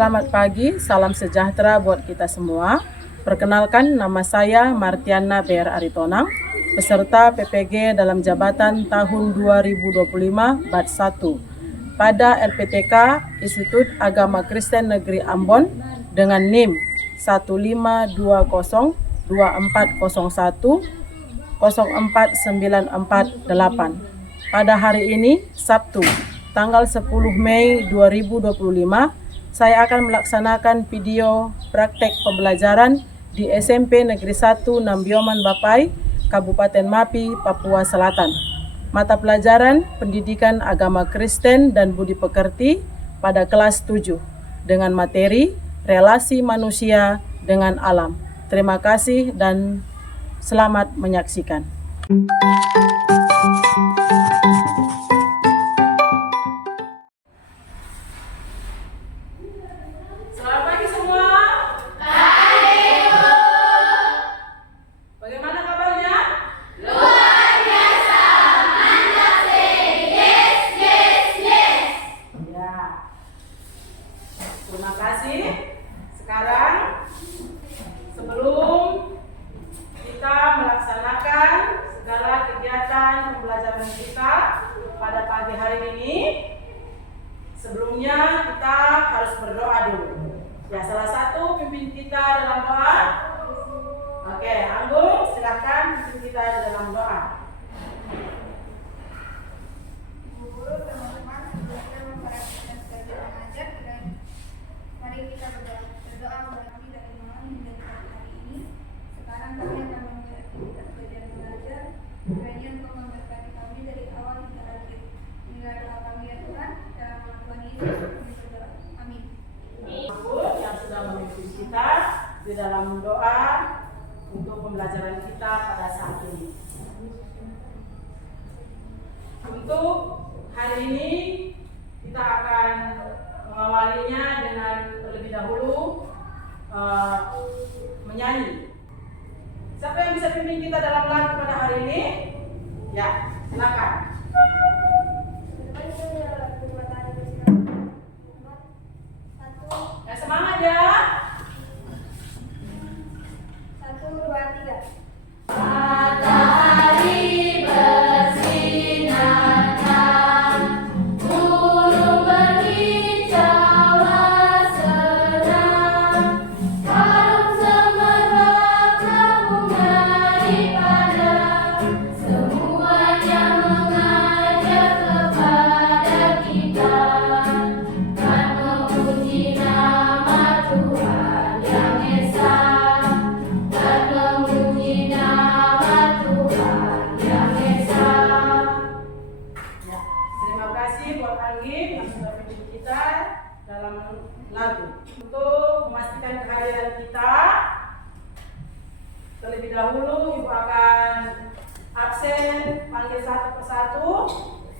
Selamat pagi, salam sejahtera buat kita semua. Perkenalkan, nama saya Martiana BR Aritonang, peserta PPG dalam jabatan tahun 2025 Bat 1 pada LPTK Institut Agama Kristen Negeri Ambon dengan NIM 1520240104948. Pada hari ini, Sabtu, tanggal 10 Mei 2025, saya akan melaksanakan video praktek pembelajaran di SMP Negeri 1 Nambioman Bapai, Kabupaten Mapi, Papua Selatan. Mata pelajaran Pendidikan Agama Kristen dan Budi Pekerti pada kelas 7 dengan materi Relasi Manusia dengan Alam. Terima kasih dan selamat menyaksikan. Selamat pagi semua. Pagi, Bu. Bagaimana kabarnya? Luar biasa. Mantap sih. Yes, yes, yes. Ya. Terima kasih. Sekarang sebelum kita melaksanakan segala kegiatan pembelajaran kita pada pagi hari ini, sebelumnya kita harus berdoa dulu. Ya, salah satu pimpin kita dalam doa. Oke, Anggun, silakan pimpin kita dalam doa. Guru, teman-teman, belajar memperhatikan sebagai pengajar dan mari kita berdoa kami dari malam hingga pagi hari ini. Sekarang kami akan memulai aktivitas belajar mengajar. Kiranya Engkau memberkati kami dari awal hingga akhir. Inilah doa kami ya Tuhan, dalam nama Tuhan Yesus kami berdoa. Amin. Anggun yang sudah memimpin kita di dalam doa untuk pembelajaran kita pada saat ini. Untuk hari ini kita akan mengawalinya dengan terlebih dahulu menyanyi. Siapa yang bisa pimpin kita dalam lagu pada hari ini? Ya, silakan. Ya, semangat ya. 1, 2, 3. Matahari bersinar, gunung berkicaulah senang, harum semerbak bunga di padang, semuanya mengajak kepada kita, kan memuji nama Tuhan yang Esa. Terima kasih buat Anggi yang sudah pimpin kita dalam lagu. Untuk memastikan kehadiran kita, terlebih dahulu Ibu akan absen panggil satu persatu.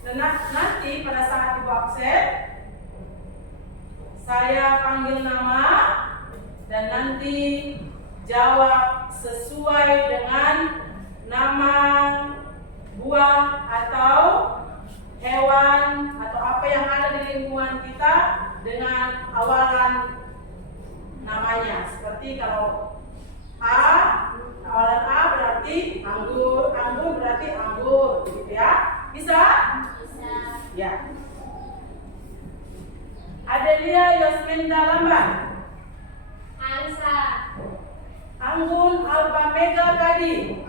Dan nanti pada saat Ibu absen, saya panggil nama dan nanti jawab sesuai dengan nama, buah atau hewan atau apa yang ada di lingkungan kita dengan awalan namanya. Seperti kalau A, awalan A berarti anggur, anggur berarti anggur, gitu ya. Bisa? Bisa. Ya. Adelia Yosminda Lamban. Ansa. Anggun Alba Mega Kadi.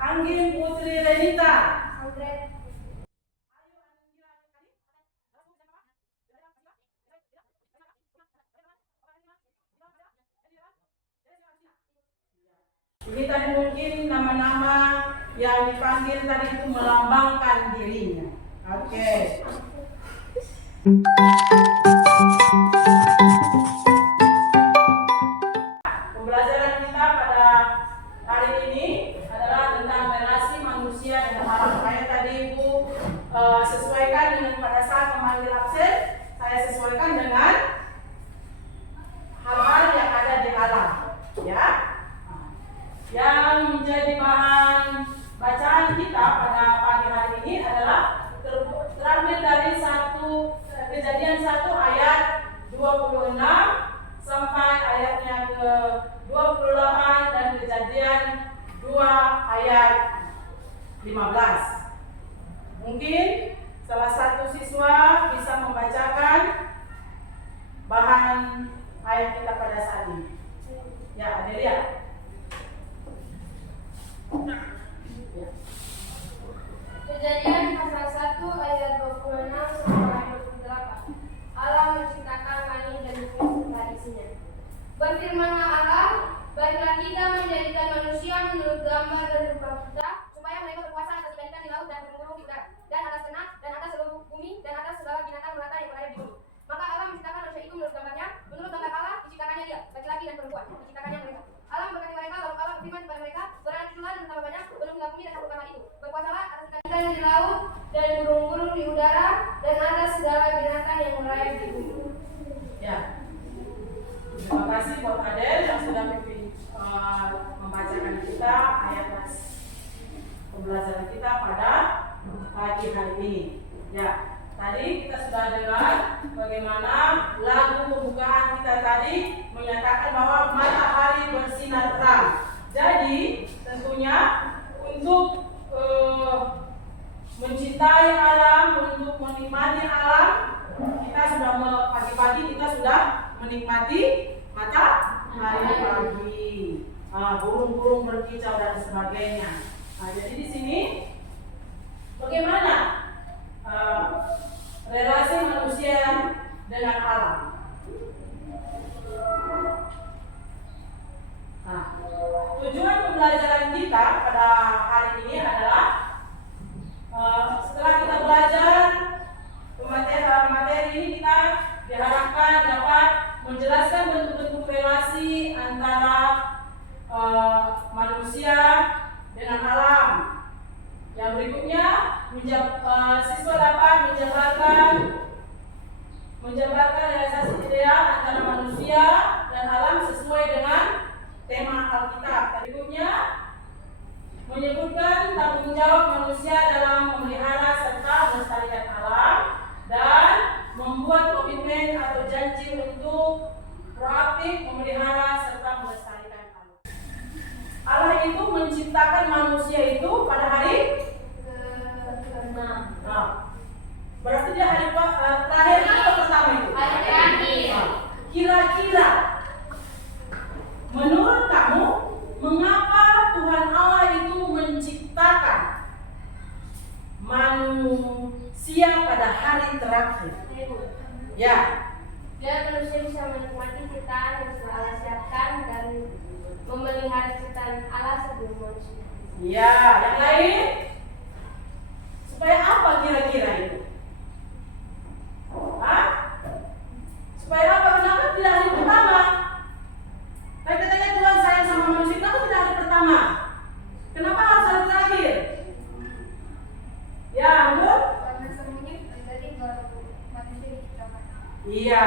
Anggim Putri Renita. Ini tadi mungkin nama-nama yang dipanggil tadi itu melambangkan dirinya. Oke. Pembelajaran kita pada hari ini adalah tentang relasi manusia dengan alam. Makanya tadi Ibu sesuaikan dengan pada saat memanggil absen, saya sesuaikan dengan hal-hal yang ada di alam, ya. Yang menjadi bahan bacaan kita pada pagi hari ini adalah terambil dari Kejadian 1 ayat ayat 15. Mungkin salah satu siswa bisa membacakan bahan ayat kita pada saat ini. Ya, Adelia. Kejadian pasal 1 ayat 26 sampai 28. Allah menciptakan langit dan bumi serta isinya. Berfirmanlah Allah, baiklah kita menjadikan manusia menurut gambar dan rupa kita, supaya mereka berkuasa atas ikan-ikan di laut dan burung-burung di udara, dan atas tanah, dan atas seluruh bumi, dan atas segala binatang melata yang berada di bumi. Maka Allah menciptakan manusia itu menurut gambarnya, menurut gambar Allah diciptakannya dia, laki-laki dan perempuan, diciptakannya mereka. Allah memberkati mereka, lalu Allah berfirman kepada mereka, beranak cuculah dan tambah banyak, penuhilah bumi dan taklukkanlah itu. Berkuasalah atas ikan-ikan di laut dan burung-burung di udara, dan atas segala binatang yang merayap di bumi. Ya. Terima kasih buat Adel yang sudah membacakan kita ayat pembelajaran kita pada pagi hari ini. Ya, tadi kita sudah dengar bagaimana lagu pembukaan kita tadi menyatakan bahwa matahari bersinar terang. Jadi tentunya untuk mencintai alam, untuk menikmati alam, kita sudah pagi-pagi kita sudah menikmati matahari pagi, burung-burung berkicau dan sebagainya. Jadi di sini bagaimana relasi manusia dengan alam? Tujuan pembelajaran kita pada hari ini adalah setelah kita belajar materi ini, kita diharapkan dapat menjelaskan bentuk-bentuk relasi antara manusia dengan alam. Yang berikutnya, siswa dapat menjabarkan realisasi ideal antara manusia dan alam sesuai dengan tema Alkitab. Berikutnya, menyebutkan tanggung jawab manusia dalam memelihara serta melestarikan alam dan membuat komitmen atau janji untuk proaktif memelihara serta melestarikan alam. Allah itu menciptakan manusia itu pada hari ke-6. Berarti dia hari terakhir atau pertama itu? Hari terakhir. Kira-kira menurut kamu mengapa Tuhan Allah itu menciptakan manusia pada hari terakhir? Ya. Biar manusia bisa menikmati ciptaan yang sudah Allah siapkan dan memelihara ciptaan Allah sebelum manusia. Ya, yang lain? Supaya apa kira-kira itu? Supaya apa? Kenapa tidak hari pertama? Kan katanya Tuhan sayang sama manusia, kenapa tidak hari pertama? Kenapa harus hari terakhir? Ya, betul? Karena semuanya tadi baru manusia diciptakan. Iya.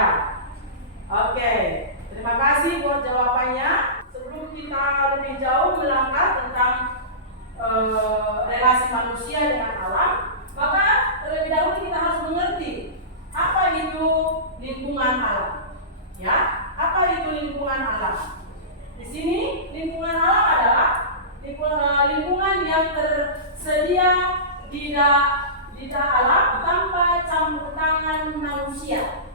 Oke. Terima kasih buat jawabannya. Sebelum kita lebih jauh melangkah tentang relasi manusia dengan alam, maka terlebih dahulu kita harus mengerti apa itu lingkungan alam. Ya, apa itu lingkungan alam? Di sini lingkungan alam adalah lingkungan yang tersedia di alam tanpa campur tangan manusia.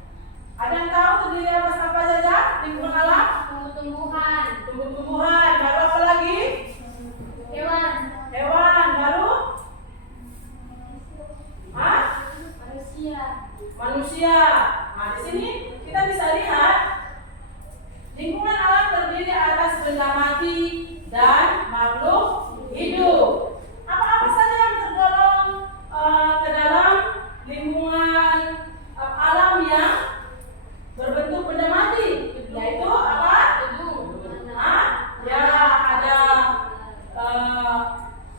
Ada yang tahu terdiri atas apa saja lingkungan alam? Tumbuh-tumbuhan. Baru apa lagi? Hewan. Baru? Manusia. Nah, di sini kita bisa lihat lingkungan alam terdiri atas benda mati dan makhluk hidup. Apa-apa saja yang tergolong ke dalam lingkungan alam yang berbentuk benda mati, yaitu apa? Ya, ada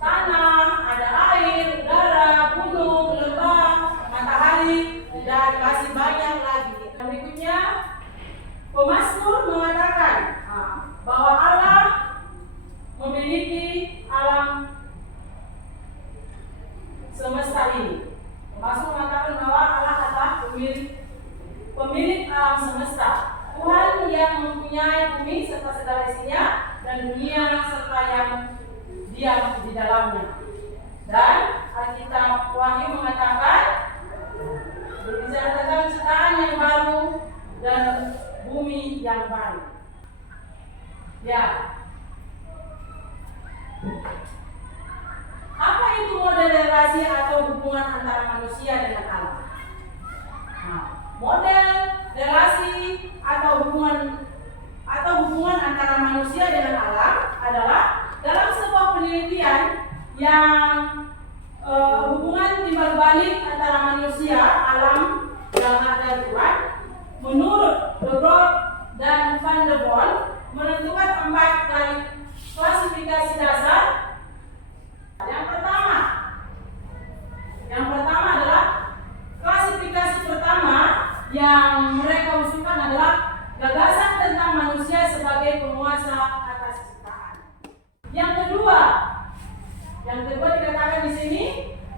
tanah, ada air, udara, gunung, lembah, matahari, dan pasir diam di dalamnya. Dan Alkitab Wahyu mengatakan berbicara tentang ciptaan yang baru dan bumi yang baru. Ya. Apa itu model relasi atau hubungan antara manusia dengan Allah? Nah, model relasi atau hubungan antara manusia dengan alam adalah dalam sebuah penelitian yang hubungan timbal balik antara manusia, alam, dan ada Tuhan. Menurut De Groot dan Van der Waal menentukan 4 klasifikasi dasar. Yang pertama adalah klasifikasi pertama yang mereka usulkan adalah gagasan tentang manusia sebagai penguasa atas ciptaan. Yang kedua dikatakan di sini,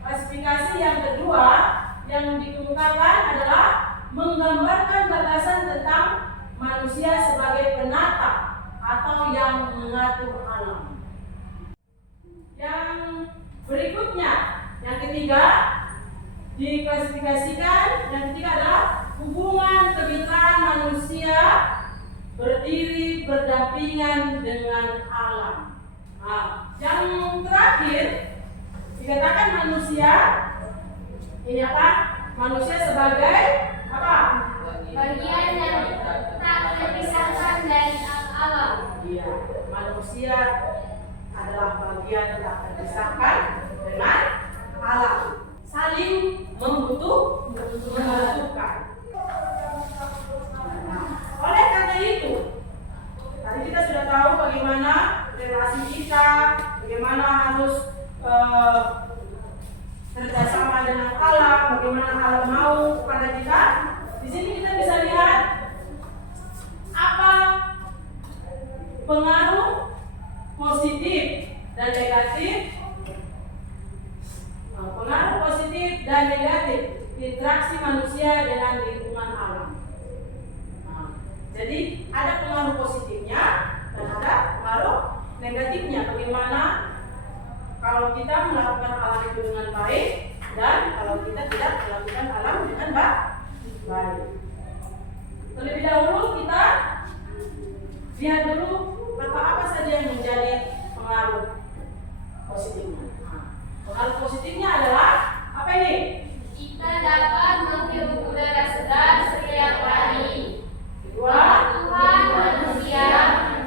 klasifikasi yang kedua yang dikemukakan adalah menggambarkan gagasan tentang manusia sebagai penata atau yang mengatur alam. Yang berikutnya, yang ketiga diklasifikasikan, yang ketiga adalah hubungan kemitraan manusia berdiri berdampingan dengan alam. Nah, yang terakhir dikatakan manusia ini apa? Manusia sebagai apa? Bagian yang tak terpisahkan dari alam. Iya, manusia adalah bagian tak terpisahkan dengan alam, saling membutuhkan. Nah, oleh karena itu, tadi kita sudah tahu bagaimana relasi kita, bagaimana harus kerjasama dengan alam, bagaimana alam mau kepada kita. Di sini kita bisa lihat apa pengaruh positif dan negatif, pengaruh positif dan negatif interaksi manusia dengan lingkungan alam. Nah, jadi ada pengaruh positifnya dan ada pengaruh negatifnya. Bagaimana kalau kita melakukan alam itu dengan baik dan kalau kita tidak melakukan alam dengan baik. Terlebih dahulu kita lihat dulu apa saja yang menjadi pengaruh positifnya. Nah, pengaruh positifnya adalah apa ini? Kita dapat menghirup udara segar setiap hari. Kedua, Tuhan manusia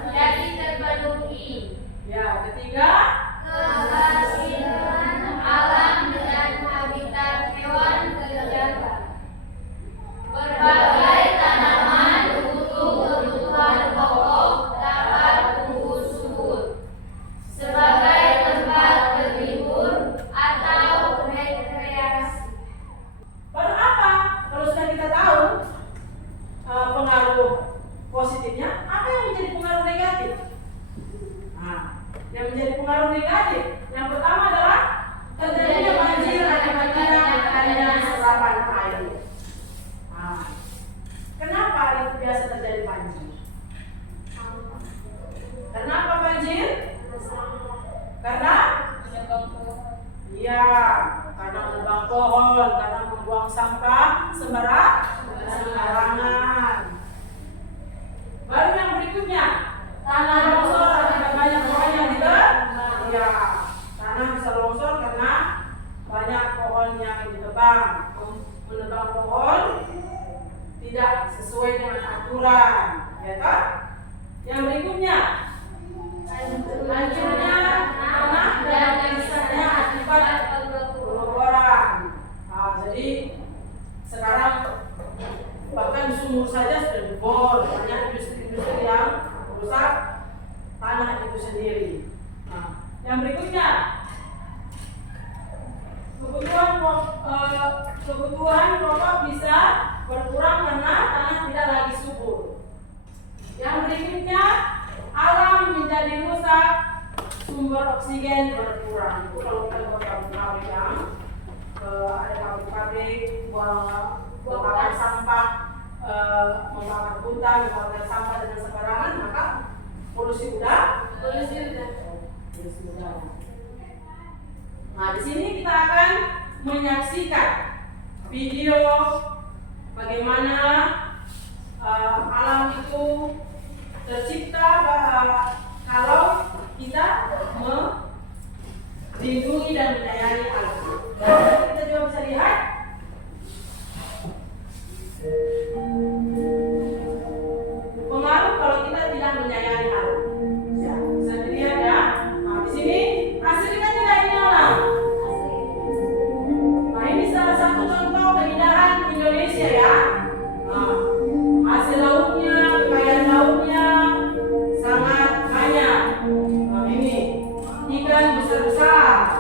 jadi terpenuhi. ya, ketiga, Kebersihan alam dengan habitat hewan terjaga. Berbagai tanaman butuh kebutuhan pokok dapat tumbuh subur sebagai tempat berlibur atau rekreasi. baru apa? Kalau sudah kita tahu pengaruh positifnya, apa yang menjadi pengaruh negatif? Nah, yang menjadi pengaruh negatif, yang pertama adalah terjadinya banjir akibat tidak adanya serapan air. Nah, kenapa itu biasa terjadi banjir? Kenapa banjir? Karena iya, karena menebang pohon, karena membuang sampah sembarangan. Baru yang berikutnya, tanah longsor akibat banyak pohon yang ditebang. Iya, tanah bisa longsor karena banyak pohon yang ditebang. Menebang pohon tidak sesuai dengan aturan, ya kan? Yang berikutnya, hancurnya tanah dan rusaknya akibat pengeboran. Nah, jadi sekarang bahkan sumur saja sudah dibor, banyak industri-industri yang merusak tanah itu sendiri. Nah, yang berikutnya, kebutuhan pokok bisa berkurang karena tanah tidak lagi subur. Yang berikutnya, alam menjadi rusak, sumber oksigen berkurang. Itu kalau kita buat pabrik yang ada pabrik-pabrik membakar sampah, membakar hutan, membakar sampah dengan sembarangan, maka polusi udara. Nah, di sini kita akan menyaksikan video bagaimana alam itu tercipta kalau kita melindungi dan menyayangi alam. Dan kita juga bisa lihat pengaruh kalau kita tidak menyayangi alam. Ya, bisa dilihat ya. Nah, di sini hasilnya kan tidak ini alam. Nah, ini salah satu contoh keindahan Indonesia ya. Nah, hasil lautnya, kekayaan lautnya sangat banyak. Nah, ini ikan besar-besar.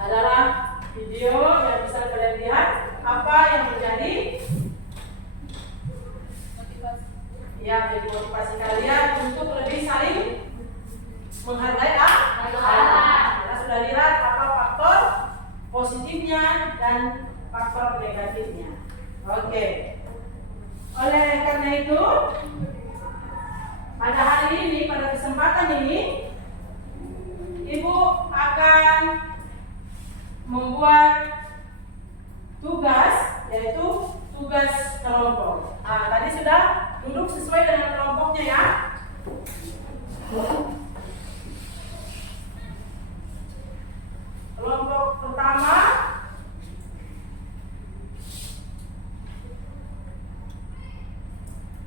Adalah video yang bisa kalian lihat apa yang menjadi motivasi kalian untuk lebih saling menghargai kita sudah lihat apa faktor positifnya dan faktor negatifnya. Oke. Oleh karena itu, pada hari ini, pada kesempatan ini, Ibu akan membuat tugas, yaitu tugas kelompok. Nah, tadi sudah duduk sesuai dengan kelompoknya ya. Kelompok pertama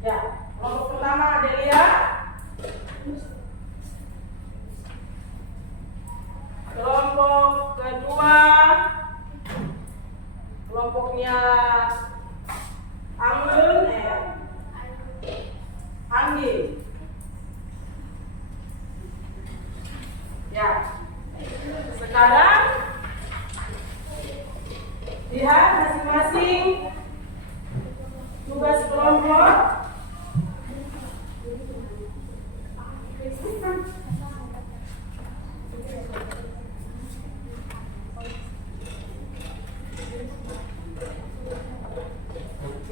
ya, kelompok pertama Adelia. Kelompok kedua kelompoknya Anggi. Ya. Sekarang lihat masing-masing tugas kelompok.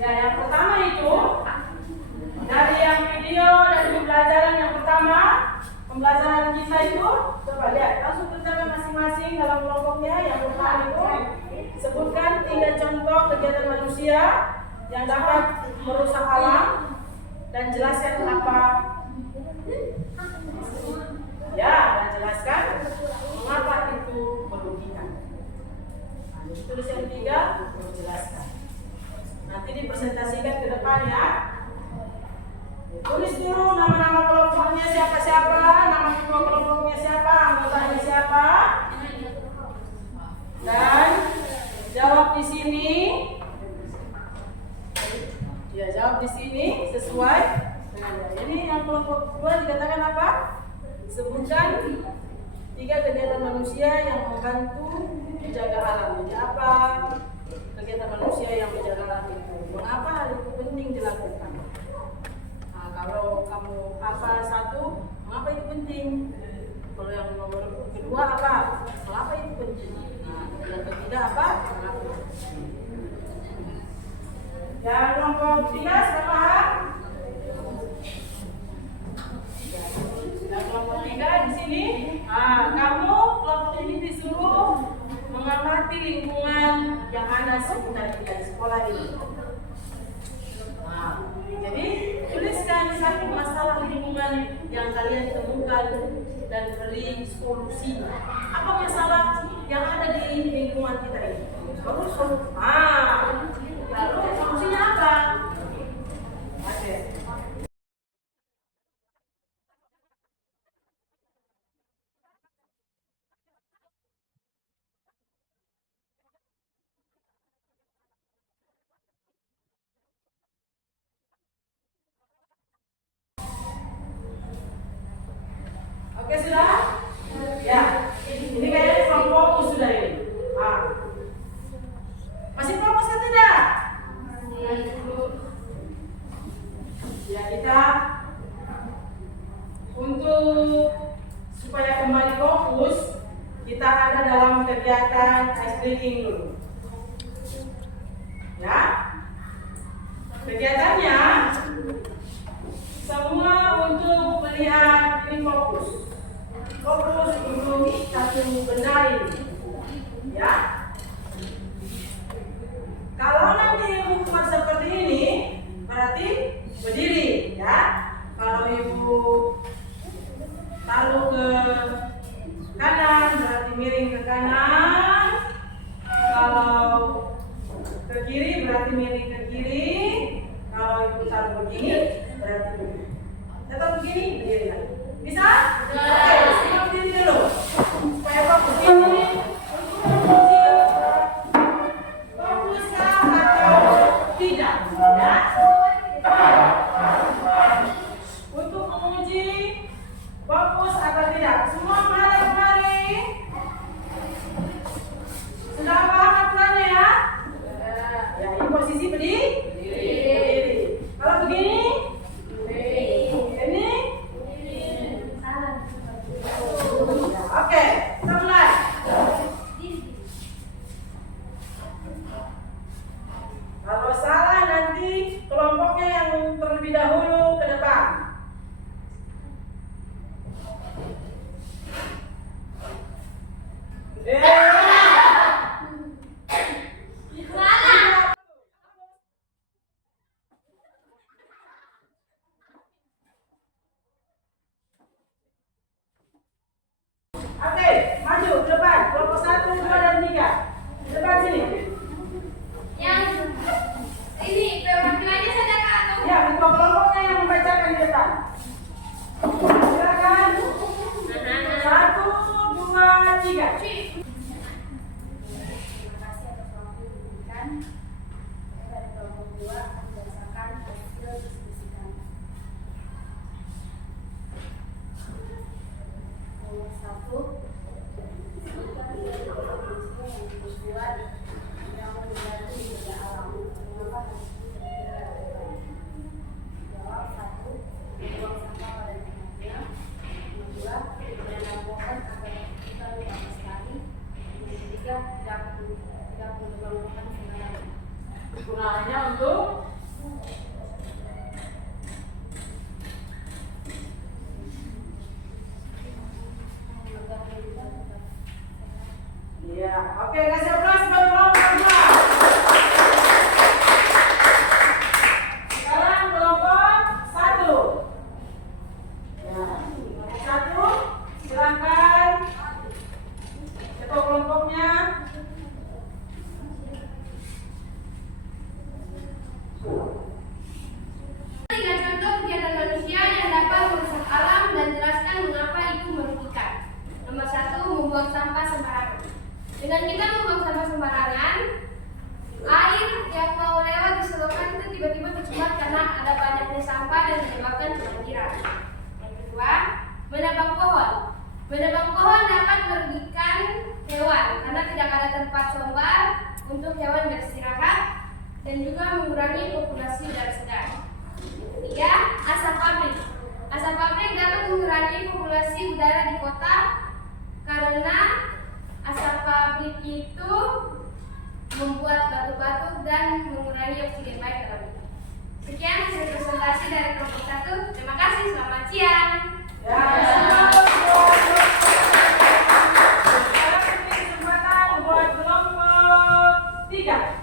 Ya, yang pertama itu dari yang video dan pembelajaran yang pertama, pembelajaran kita itu coba lihat, langsung kerjakan masing-masing dalam kelompoknya. Yang pertama itu sebutkan 3 contoh kegiatan manusia yang dapat merusak alam dan jelaskan apa ya, dan jelaskan mengapa itu merugikan. Nah, tulis yang 3 baru jelaskan. Nanti dipresentasikan ke depan ya. Tulis dulu nama-nama kelompoknya siapa-siapa, nama ketua kelompoknya siapa, anggotanya siapa, dan jawab di sini. Ya, jawab di sini sesuai dengan ini. Yang kelompok kedua dikatakan apa? Sebutkan 3 kegiatan manusia yang membantu menjaga alam. Jadi apa kegiatan manusia yang menjaga alam itu? Mengapa hal itu penting dilakukan? Nah, kalau kamu apa 1, mengapa itu penting? Kalau yang nomor kedua apa? Mengapa itu penting? Nah, yang ketiga apa? Mengapa? Yang kelompok 3 siapa? 3. seputar kita di sekolah ini. Nah, jadi tuliskan satu masalah lingkungan yang kalian temukan dan beri solusinya. Apa masalah yang ada di lingkungan kita ini? Lalu lalu solusinya apa? Oke. Oke sudah? Ya, ini kayaknya kurang fokus sudah ini. Masih fokus atau tidak? Ya kita untuk supaya kembali fokus, kita ada dalam kegiatan ice breaking dulu. Ya, kegiatannya semua untuk melihat ini fokus untuk satu benda ini, ya. Kalau nanti ibu buat seperti ini, berarti berdiri, ya. Kalau ibu taruh ke kanan, berarti miring ke kanan. Kalau ke kiri, berarti miring ke kiri. Kalau ibu taruh begini, berarti begini. Tetap begini, berdiri lagi. Bisa? Oke, kita berdiri dulu. Supaya fokus ini. Fokuskah atau tidak? Ya. Untuk menguji fokus atau tidak. Semua kemari. Sudah paham aturannya ya? Ya, ini posisi berdiri. Kalau begini? Ini? Oke, kita mulai. Kalau salah nanti kelompoknya yang terlebih dahulu ke depan. Oke, maju ke depan. Kelompok 1, 2, dan 3. Di depan sini. Yang ini perwakilannya saja Kak atau? Ya, ketua kelompoknya yang membacakan di depan. Silakan. 1, 2, 3. Terima kasih atas waktu yang diberikan. Saya dari kelompok 2 akan berdasarkan hasil diskusi kami. Nomor 1, sebutkan tiga manusia yang dibuat yang membantu menjaga alam. Mengapa hal itu tidak relevan? Jawab 1, membuang sampah pada tempatnya. Nomor 2, menanam pohon agar kita lebih lestari. Nomor 3, tidak mengelompokkan sembarangan. Gunanya untuk ya, oke, kasih aplaus buat kelompok 2. Sekarang kelompok 1. Ya, kelompok 1, silakan ketua kelompoknya. Tiga contoh kegiatan manusia yang dapat merusak alam dan jelaskan mengapa itu merugikan. Nomor 1, membuang sampah sembarangan. Dengan kita membuang sampah sembarangan, air yang mau lewat di selokan itu tiba-tiba tercemar karena ada banyaknya sampah dan menyebabkan kebanjiran. Yang kedua, menebang pohon. Menebang pohon dapat merugikan hewan karena tidak ada tempat sombar untuk hewan beristirahat dan juga mengurangi populasi udara segar. Ketiga, asap pabrik. Asap pabrik dapat mengurangi populasi udara di kota karena asap pabrik itu membuat batuk-batuk dan mengurangi oksigen baik dalam udara. Sekian hasil presentasi dari kelompok 1. Terima kasih, selamat siang. Ya, sekarang ini kesempatan buat kelompok 3.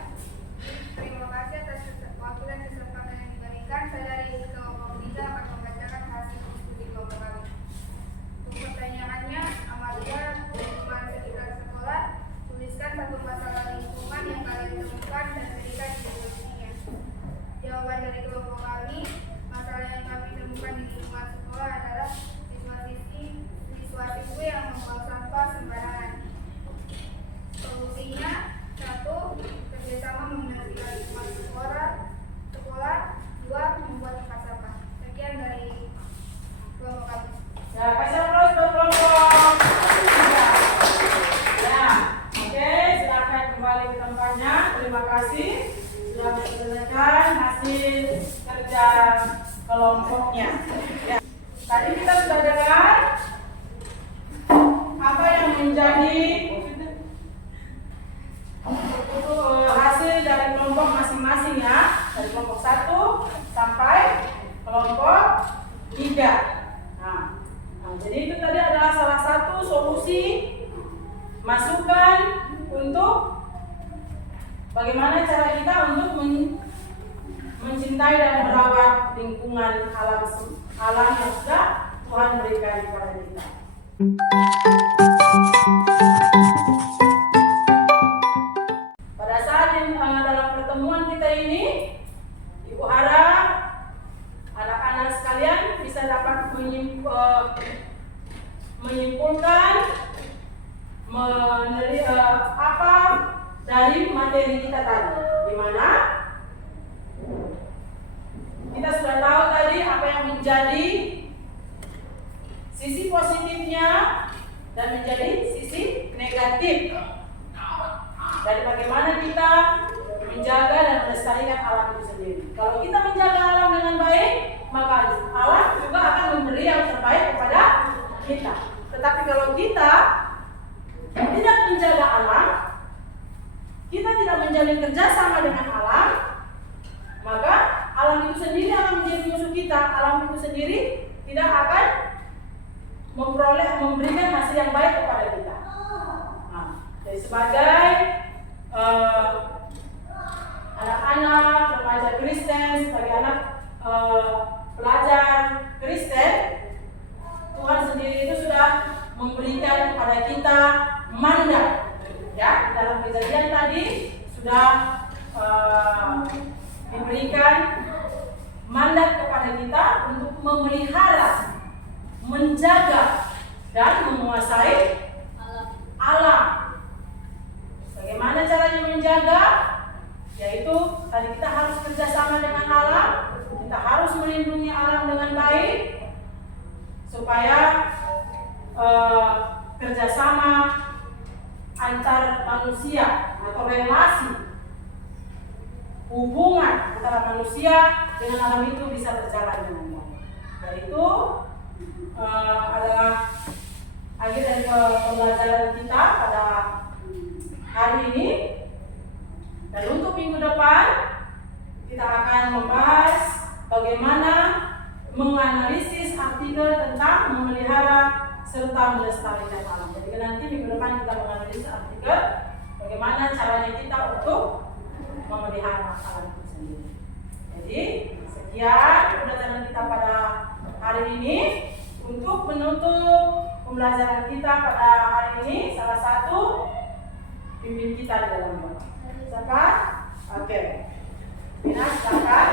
kelompoknya. Ya. Tadi kita sudah dengar apa yang menjadi hasil dari kelompok masing-masing ya, dari kelompok 1 sampai kelompok 3. Nah, jadi itu tadi adalah salah satu solusi masukan untuk bagaimana cara kita untuk mencintai dan merawat lingkungan alam yang sudah Tuhan berikan kepada kita. Pada saat dalam pertemuan kita ini, Ibu harap anak-anak sekalian bisa dapat menyimpulkan apa dari materi kita tadi, di mana kita sudah tahu tadi apa yang menjadi sisi positifnya dan menjadi sisi negatif dari bagaimana kita menjaga dan melestarikan alam itu sendiri. Kalau kita menjaga alam dengan baik, maka alam juga akan memberi yang terbaik kepada kita. Tetapi kalau kita tidak menjaga alam, kita tidak menjalin kerjasama dengan alam, maka alam itu sendiri akan menjadi musuh kita. Alam itu sendiri tidak akan memberikan hasil yang baik kepada kita. Nah, jadi sebagai anak-anak remaja Kristen, sebagai anak pelajar Kristen, Tuhan sendiri itu sudah memberikan kepada kita mandat. Ya, dalam kejadian tadi sudah diberikan mandat kepada kita untuk memelihara, menjaga dan menguasai alam. Bagaimana caranya menjaga? Yaitu tadi kita harus kerjasama dengan alam, kita harus melindungi alam dengan baik supaya kerjasama antar manusia atau relasi hubungan antara manusia dengan alam itu bisa berjalan dengan baik. Dan itu adalah akhir dari pembelajaran kita pada hari ini. Dan untuk minggu depan kita akan membahas bagaimana menganalisis artikel tentang memelihara serta melestarikan alam. Jadi nanti minggu depan kita menganalisis artikel bagaimana caranya kita untuk memelihara alam itu sendiri. Jadi sekian pembelajaran kita pada hari ini. Untuk menutup pembelajaran kita pada hari ini, salah satu pimpin kita di dalam doa. Siapa? Oke. Bina, silakan.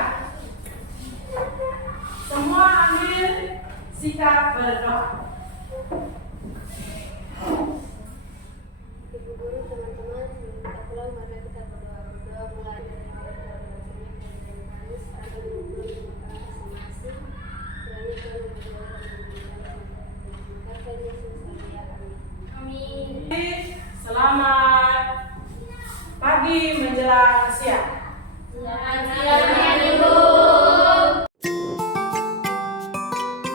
Semua ambil sikap berdoa. Ibu guru, teman-teman, sebelum kita pulang, mari kita berdoa mulai dari awal kita belajarnya dari Yohanes, ada 20 masing-masing. Kiranya Tuhan